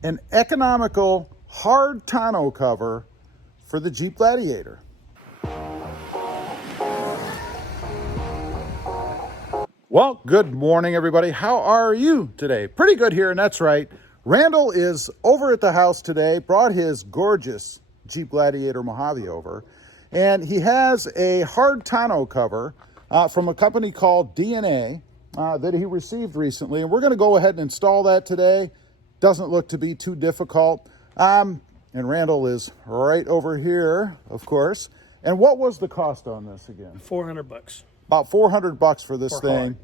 An economical hard tonneau cover for the Jeep Gladiator. Well, good morning, everybody. How are you today? Pretty good here, and that's right. Randall is over at the house today, brought his gorgeous Jeep Gladiator Mojave over, and he has a hard tonneau cover from a company called DNA that he received recently, and we're going to go ahead and install that today. Doesn't look to be too difficult. And Randall is right over here, of course. And what was the cost on this again? $400. About $400 for this thing.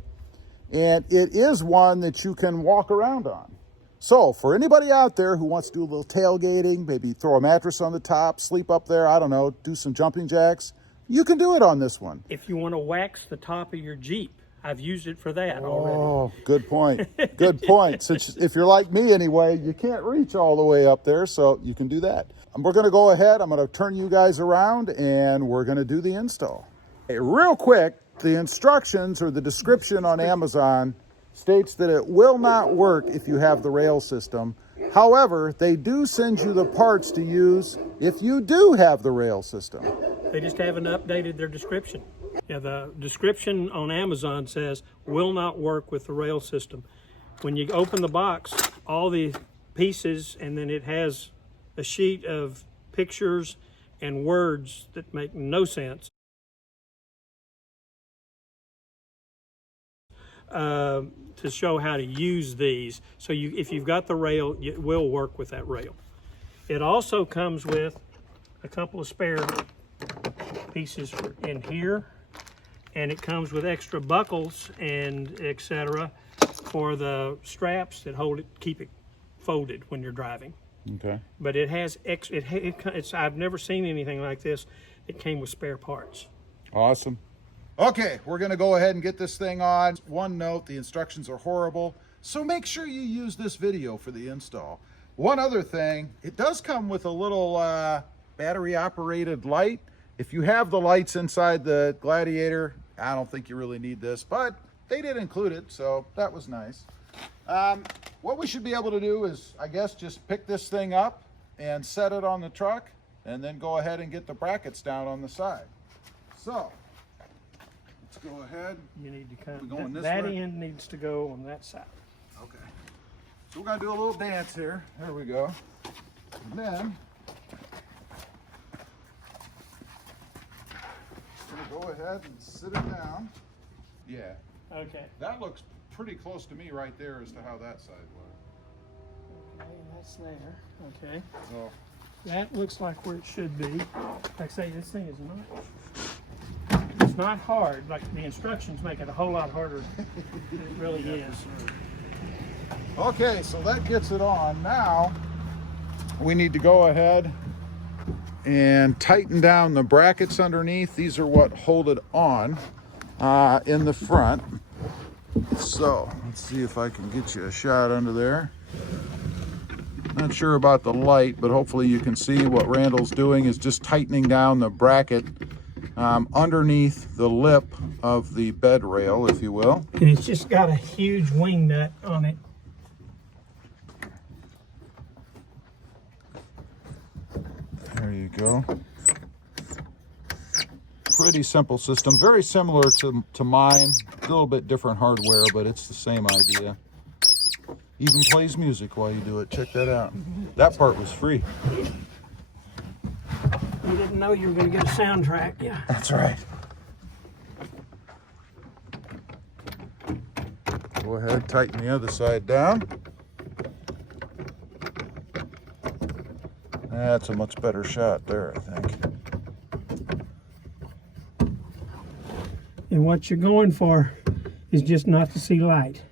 And it is one that you can walk around on. So for anybody out there who wants to do a little tailgating, maybe throw a mattress on the top, sleep up there, I don't know, do some jumping jacks, you can do it on this one. If you want to wax the top of your Jeep, I've used it for that already. Oh, good point. Good point. Since if you're like me anyway, you can't reach all the way up there, so you can do that. We're going to go ahead. I'm going to turn you guys around, and we're going to do the install. Hey, real quick, the instructions or the description on Amazon states that it will not work if you have the rail system. However, they do send you the parts to use if you do have the rail system. They just haven't updated their description. Yeah, the description on Amazon says will not work with the rail system. When you open the box, all the pieces, and then it has a sheet of pictures and words that make no sense to show how to use these. So if you've got the rail, it will work with that rail. It also comes with a couple of spare pieces in here, and it comes with extra buckles and etc. for the straps that hold it, keep it folded when you're driving. Okay. But it has it's I've never seen anything like this. It came with spare parts. Awesome. Okay, we're going to go ahead and get this thing on. One note, the instructions are horrible, so make sure you use this video for the install. One other thing, it does come with a little battery operated light. If you have the lights inside the Gladiator, I don't think you really need this, but they did include it, so that was nice. What we should be able to do is, I guess, just pick this thing up and set it on the truck, and then go ahead and get the brackets down on the side. So, let's go ahead. You need to kind going of, this that way? end needs to go on that side. Okay. So we're going to do a little dance here. There we go. And then, we're going to go ahead and sit it down. Yeah. Okay. That looks pretty close to me right there as to how that side was. Okay, that's there. Okay. So, That looks like where it should be. Like I say, this thing is not. It's not hard. Like the instructions make it a whole lot harder than it really is. okay, so that gets it on. Now, we need to go ahead and tighten down the brackets underneath. These are what hold it on in the front. So let's see if I can get you a shot under there. Not sure about the light, but hopefully you can see what Randall's doing is just tightening down the bracket underneath the lip of the bed rail, if you will. And it's just got a huge wing nut on it. There you go. Pretty simple system, very similar to mine. A little bit different hardware, but it's the same idea. Even plays music while you do it. Check that out. That part was free. You didn't know you were going to get a soundtrack, yeah. That's right. Go ahead, tighten the other side down. That's a much better shot there, I think. And what you're going for is just not to see light.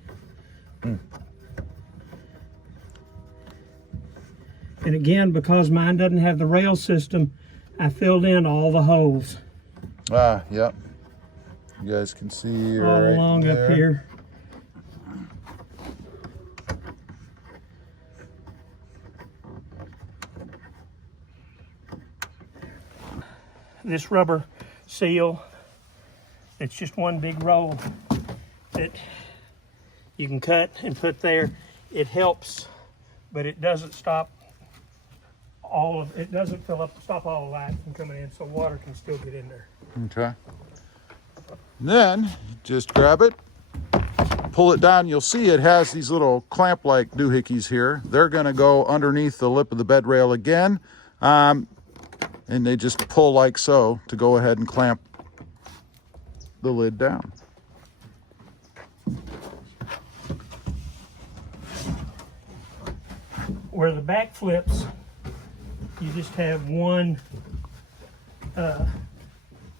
And again, because mine doesn't have the rail system, I filled in all the holes. Ah, yep. You guys can see all right along there. up here. This rubber seal, it's just one big roll that you can cut and put there. It helps but it doesn't stop it doesn't stop all the light from coming in, so water can still get in there. Okay. Then just grab it, pull it down. You'll see it has these little clamp-like doohickeys here. They're going to go underneath the lip of the bed rail again, and they just pull like so to go ahead and clamp the lid down. Where the back flips, you just have one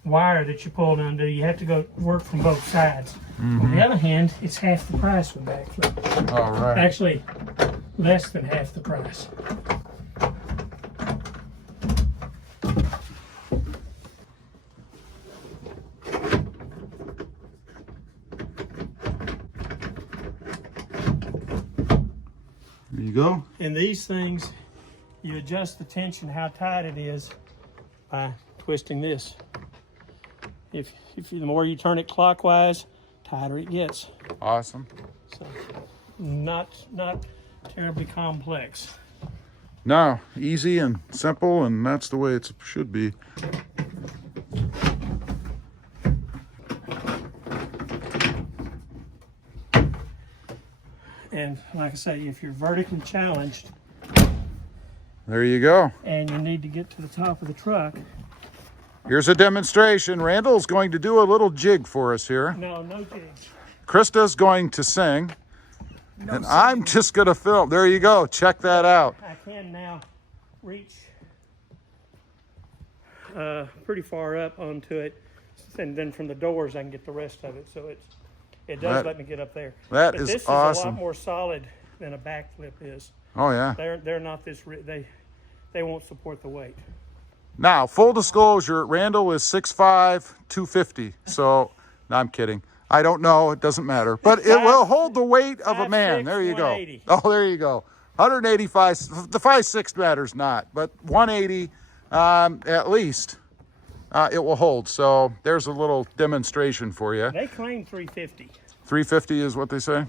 wire that you pull down to. You have to go work from both sides. On the other hand, it's half the price with backflip. All right. Actually, less than half the price. There you go. And these things, you adjust the tension, how tight it is, by twisting this. The more you turn it clockwise, tighter it gets. Awesome. So, not terribly complex. No, easy and simple, and that's the way it should be. And like I say, if you're vertically challenged, There you go. and you need to get to the top of the truck, Here's a demonstration. Randall's going to do a little jig for us here. no jigs. Krista's going to sing, and I'm just going to film. There you go. Check that out. I can now reach pretty far up onto it, and then from the doors I can get the rest of it. So it does let me get up there. That But is this awesome. is a lot more solid than a backflip is. Oh, yeah. They're not this. They won't support the weight. Now, full disclosure, Randall is 6'5", 250. So, no, I'm kidding. I don't know. It doesn't matter. But it will hold the weight of a man. 5'6", There you go. 180. Oh, there you go. 185. The 5'6" matters not. But 180 at least it will hold. So there's a little demonstration for you. They claim 350. 350 is what they say.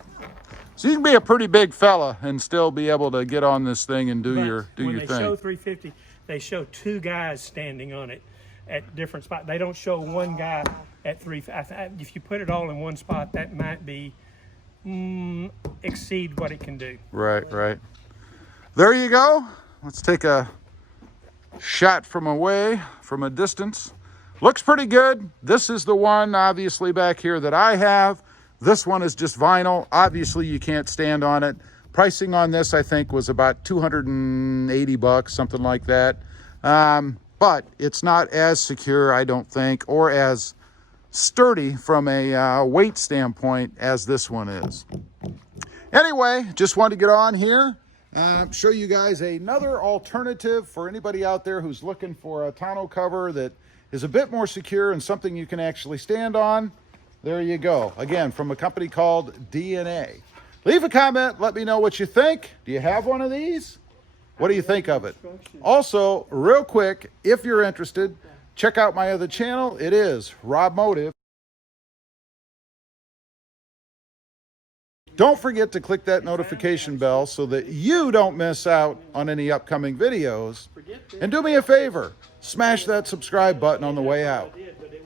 So you can be a pretty big fella and still be able to get on this thing and do your When thing. they show 350, they show two guys standing on it at different spots. They don't show one guy at 350. If you put it all in one spot, that might be exceed what it can do. Right. There you go. Let's take a shot from a distance. Looks pretty good. This is the one, obviously, back here that I have. This one is just vinyl. Obviously, you can't stand on it. Pricing on this, I think, was about $280, something like that. But it's not as secure, I don't think, or as sturdy from a weight standpoint as this one is. Anyway, just wanted to get on here, show you guys another alternative for anybody out there who's looking for a tonneau cover that is a bit more secure and something you can actually stand on. There you go. Again, from a company called DNA. Leave a comment. Let me know what you think. Do you have one of these? What do you think of it? Also, real quick, if you're interested, check out my other channel. It is Rob Motive. Don't forget to click that notification bell so that you don't miss out on any upcoming videos. And do me a favor, smash that subscribe button on the way out.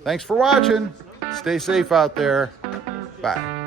Thanks for watching. Stay safe out there. Bye.